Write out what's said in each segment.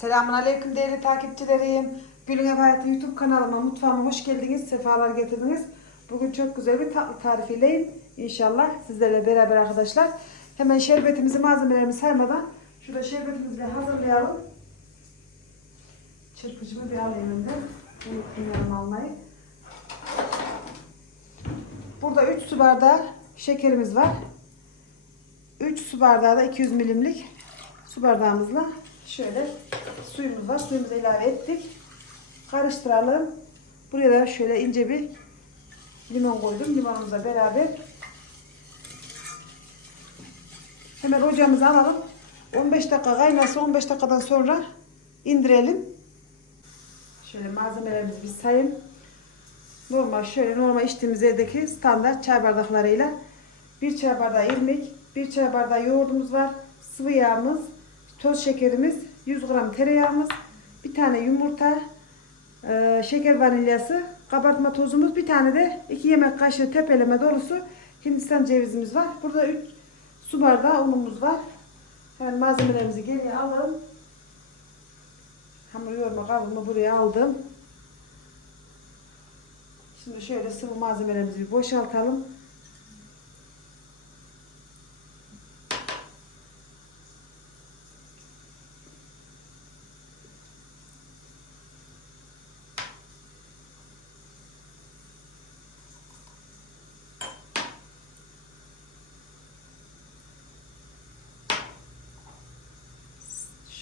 Selamun Aleyküm değerli takipçilerim. Gülün Ev Hayatı YouTube kanalıma, mutfağıma hoş geldiniz, sefalar getirdiniz. Bugün çok güzel bir tatlı tarifiyleyim. İnşallah sizlerle beraber arkadaşlar. Hemen şerbetimizi, malzemelerimizi saymadan şurada şerbetimizi hazırlayalım. Çırpıcımı bir alayım önden. Unutmayalım almayı. Burada 3 su bardağı şekerimiz var. 3 su bardağı da 200 milimlik su bardağımızla şöyle suyumuz var. Suyumuzu ilave ettik. Karıştıralım. Buraya da şöyle ince bir limon koydum. Limonumuzla beraber. Hemen ocağımızı alalım. 15 dakika kaynasın. 15 dakikadan sonra indirelim. Şöyle malzemelerimizi bir sayayım. Normal şöyle normal içtiğimiz evdeki standart çay bardaklarıyla bir çay bardağı irmik, bir çay bardağı yoğurdumuz var, sıvı yağımız, toz şekerimiz, 100 gram tereyağımız, bir tane yumurta, e, şeker vanilyası, kabartma tozumuz, bir tane de 2 yemek kaşığı tepeleme dolusu Hindistan cevizimiz var. Burada 3 su bardağı unumuz var. Hemen malzemelerimizi geriye alalım. Hamur yoğurma kabımı buraya aldım. Şimdi şöyle sıvı malzemelerimizi boşaltalım.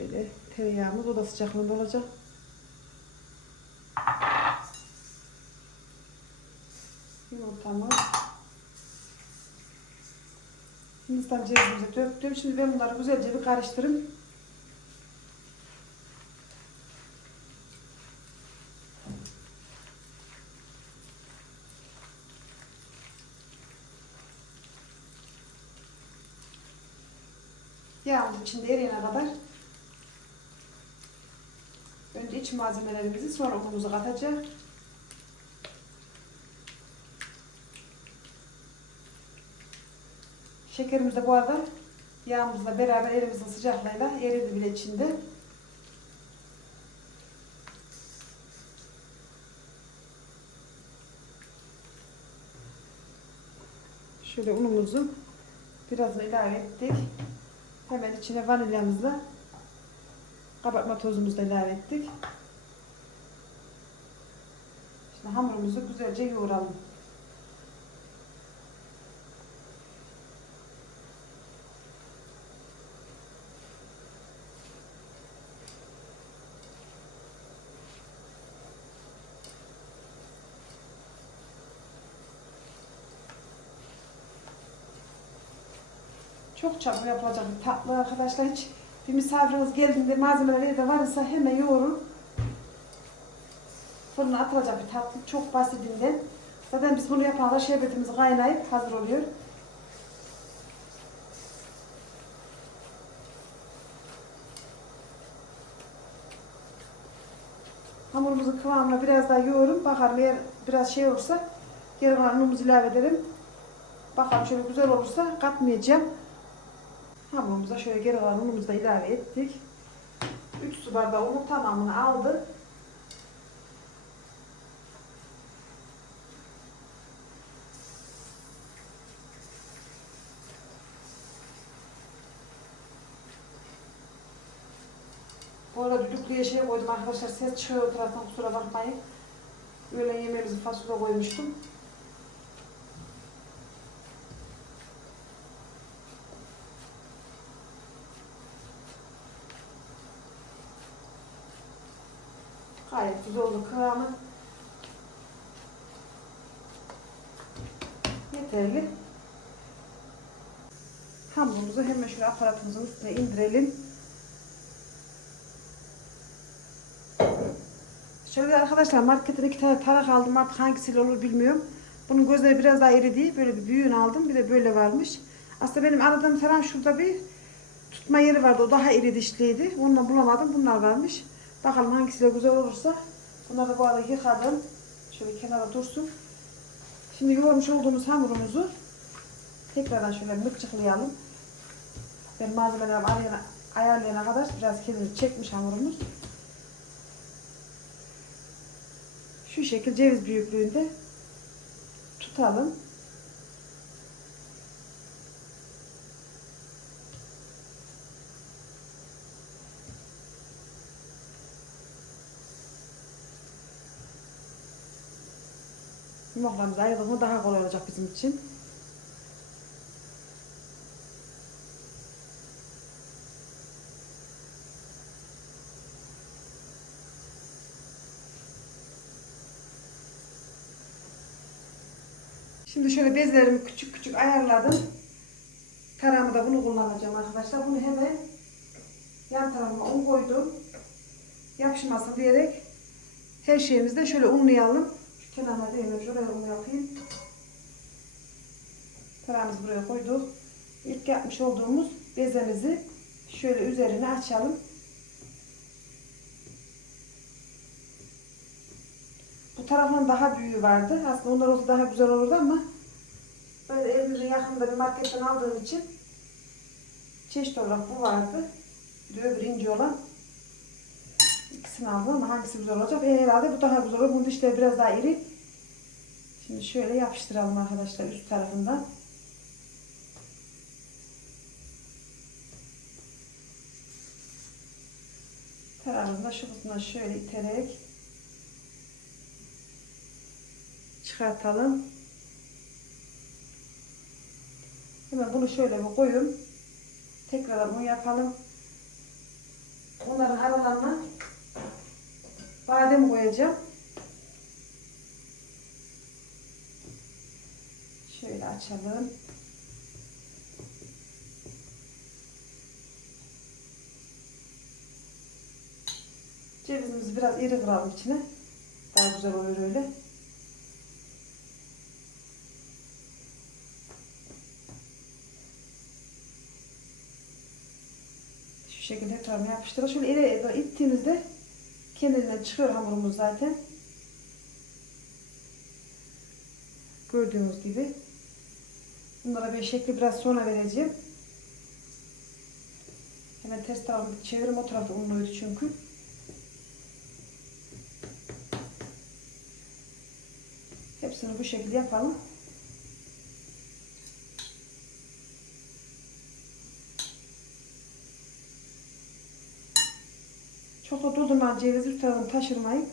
Şöyle tereyağımız oda sıcaklığında olacak. Yumurtamız. Hindistan cevizimizi döktüm. Şimdi ben bunları güzelce bir karıştırayım. Yağımız içinde eriyene kadar malzemelerimizi sonra unumuzu katacağız. Şekerimiz de bu arada yağımızla beraber elimizin sıcaklığıyla eridi bile içinde. Şöyle unumuzu biraz ilave ettik. Hemen içine vanilyamızla kabartma tozumuzu da ilave ettik. Şimdi hamurumuzu güzelce yoğuralım. Çok çabuk yapılacak bir tatlı arkadaşlar. Hiç bir misafiriniz geldiğinde malzemeler evde varsa hemen yoğurun. Fırına atılacak bir tatlı. Çok basitinden. Zaten biz bunu yapanlar şerbetimiz kaynayıp hazır oluyor. Hamurumuzun kıvamına biraz daha yoğurun. Bakalım eğer biraz şey olursa geri kalan unumuzu ilave ederim. Bakalım şöyle güzel olursa katmayacağım. Hamurumuza şöyle geri kalan unumuzu da ilave ettik. 3 su bardağı unu tamamını aldı. Arada düdüklüye şey koydum arkadaşlar ses çıkıyor o taraftan kusura bakmayın. Öğlen yemeğimizi fasulye koymuştum. Gayet güzel oldu kıvamı. Yeterli. Hamurumuzu hemen şöyle aparatımızın üstüne indirelim. Şöyle arkadaşlar marketten iki tane tarak aldım artık hangisiyle olur bilmiyorum. Bunun gözleri biraz daha iri Böyle bir büyüğünü aldım. Bir de böyle varmış. Aslında benim aradığım taran şurada bir tutma yeri vardı. O daha iri dişliydi. Ondan bulamadım. Bunlar varmış. Bakalım hangisiyle güzel olursa. Bunları da bu arada yıkadım. Şöyle kenara dursun. Şimdi yoğurmuş olduğumuz hamurumuzu tekrardan şöyle mıkçıklayalım. Ben malzemelerimi ayarlayana kadar biraz kendini çekmiş hamurumuz. Şu şekil ceviz büyüklüğünde tutalım. Yumurtlarımızı ayırdık daha kolay olacak bizim için. Şimdi şöyle bezlerimi küçük küçük ayarladım. Tarağımı da bunu kullanacağım arkadaşlar. Bunu hemen yan tarafıma un koydum. Yapışmasın diyerek her şeyimizi de şöyle unlayalım. Şu değil de şuraya un yapayım. Tarağımızı buraya koyduk. İlk yapmış olduğumuz bezemizi şöyle üzerine açalım. Bu tarafın daha büyüğü vardı. Aslında onlar olsa daha güzel olurdu ama böyle evimizin yakında bir marketten aldığım için çeşit olarak bu vardı. Öbür ince olan ikisini aldım ama hangisi güzel olacak? E, herhalde bu daha güzel olur. Bunun dişleri biraz daha iri. Şimdi şöyle yapıştıralım arkadaşlar üst tarafından. Tarafında şu şöyle iterek çıkartalım. Hemen bunu şöyle bir koyun. Tekrar bunu yapalım. Onların aralarına badem koyacağım. Şöyle açalım. Cevizimizi biraz iri kıralım içine. Daha güzel olur öyle. Şu şekilde tekrar yapıştıralım. Şöyle ileri doğru ittiğimizde kendinden çıkıyor hamurumuz zaten. Gördüğünüz gibi. Bunlara ben şekli biraz sonra vereceğim. Hemen ters tarafını çevirim. O tarafta unluydu çünkü. Hepsini bu şekilde yapalım. Çok da doldurma cevizi üst taşırmayın.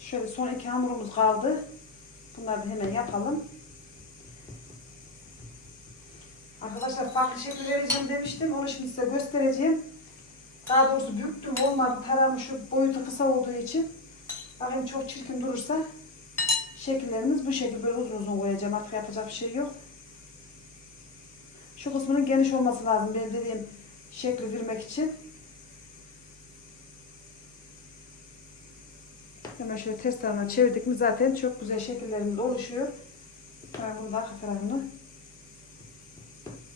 Şöyle son iki hamurumuz kaldı. Bunları hemen yapalım. Arkadaşlar farklı şekil vereceğim demiştim. Onu şimdi size göstereceğim. Daha doğrusu büktüm olmadı. Taramı şu boyutu kısa olduğu için. Bakın çok çirkin durursa şekillerimiz bu şekilde uzun uzun koyacağım. Artık yapacak bir şey yok. Şu kısmının geniş olması lazım. Benim dediğim şekli vermek için. Hemen şöyle ters tarafına çevirdik mi zaten çok güzel şekillerimiz oluşuyor. Ben bunu da arka tarafını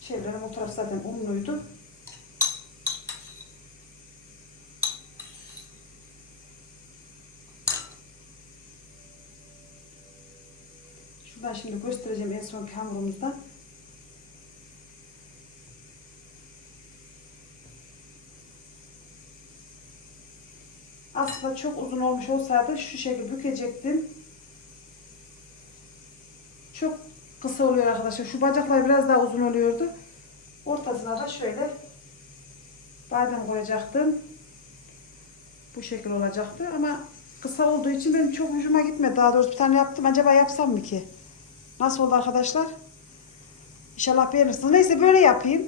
çevirelim. O taraf zaten unluydu. Şuradan şimdi göstereceğim en sonki hamurumuzdan. Aslında çok uzun olmuş olsaydı şu şekilde bükecektim. Çok kısa oluyor arkadaşlar. Şu bacaklar biraz daha uzun oluyordu. Ortasına da şöyle badem koyacaktım. Bu şekil olacaktı ama kısa olduğu için benim çok hoşuma gitmedi. Daha doğrusu bir tane yaptım. Acaba yapsam mı ki? Nasıl oldu arkadaşlar? İnşallah beğenirsiniz. Neyse böyle yapayım.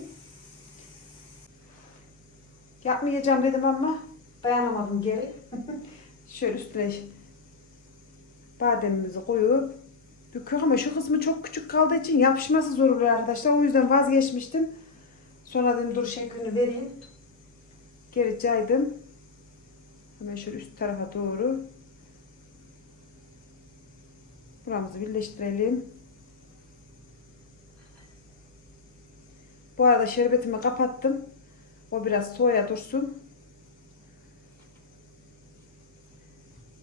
Yapmayacağım dedim ama dayanamadım geri. Şöyle üstüne bademimizi koyup büküyor ama şu kısmı çok küçük kaldığı için yapışması zor oluyor arkadaşlar. O yüzden vazgeçmiştim. Sonra dedim dur şeklini vereyim. Geri caydım. Hemen şöyle üst tarafa doğru. Buramızı birleştirelim. Bu arada şerbetimi kapattım. O biraz soğuya dursun.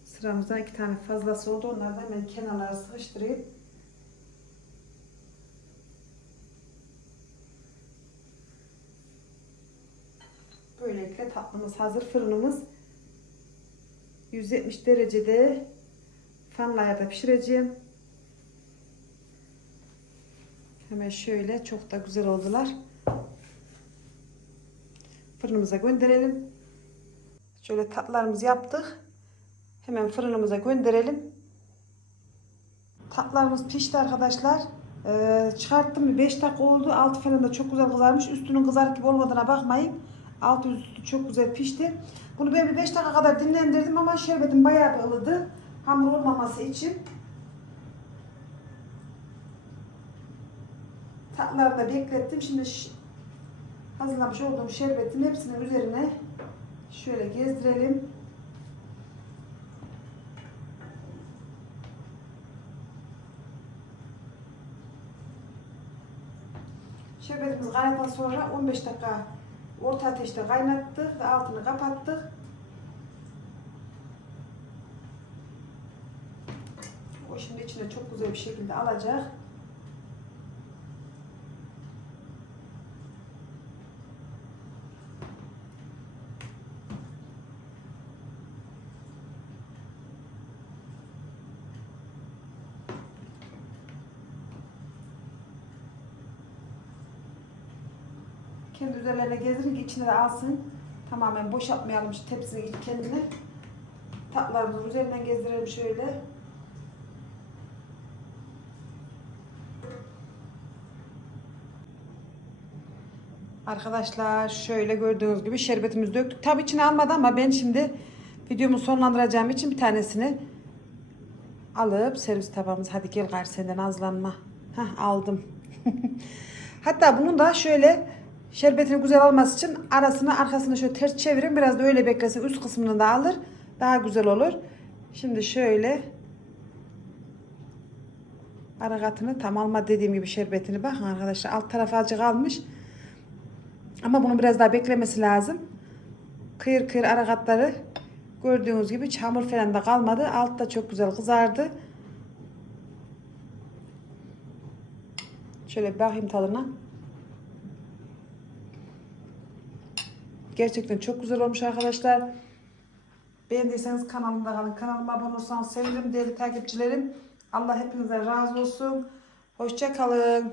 Sıramıza iki tane fazlası oldu. Onları da hemen kenarlara sıkıştırayım. Böylelikle tatlımız hazır. Fırınımız 170 derecede fanlı ayarda pişireceğim. Hemen şöyle çok da güzel oldular. Fırınımıza gönderelim. Şöyle tatlarımızı yaptık. Hemen fırınımıza gönderelim. Tatlarımız pişti arkadaşlar. Ee, çıkarttım bir 5 dakika oldu. Altı falan da çok güzel kızarmış. Üstünün kızarık gibi olmadığına bakmayın. Altı üstü çok güzel pişti. Bunu ben bir 5 dakika kadar dinlendirdim ama şerbetim bayağı bir ılıdı. Hamur olmaması için. Tatlarını da beklettim. Şimdi hazırlamış olduğum şerbetin hepsinin üzerine şöyle gezdirelim. Şerbetimiz kaynadıktan sonra 15 dakika orta ateşte kaynattık ve altını kapattık. O şimdi içine çok güzel bir şekilde alacak. Kendi üzerlerine gezdirin ki içine de alsın. Tamamen boşaltmayalım şu tepsinin kendini. Tatlarımızın üzerinden gezdirelim şöyle. Arkadaşlar şöyle gördüğünüz gibi şerbetimizi döktük. Tabii içine almadı ama ben şimdi videomu sonlandıracağım için bir tanesini alıp servis tabağımız hadi gel gari senden azlanma. Hah aldım. Hatta bunun da şöyle şerbetini güzel alması için arasını arkasını şöyle ters çevirin. Biraz da öyle beklesin. Üst kısmını da alır. Daha güzel olur. Şimdi şöyle ara katını tam alma dediğim gibi şerbetini bakın arkadaşlar. Alt tarafı azıcık almış. Ama bunun biraz daha beklemesi lazım. Kıyır kıyır ara katları gördüğünüz gibi çamur falan da kalmadı. Alt da çok güzel kızardı. Şöyle bakayım tadına. Gerçekten çok güzel olmuş arkadaşlar. Beğendiyseniz kanalımda kalın. Kanalıma abone olursanız sevinirim değerli takipçilerim. Allah hepinize razı olsun. Hoşça kalın.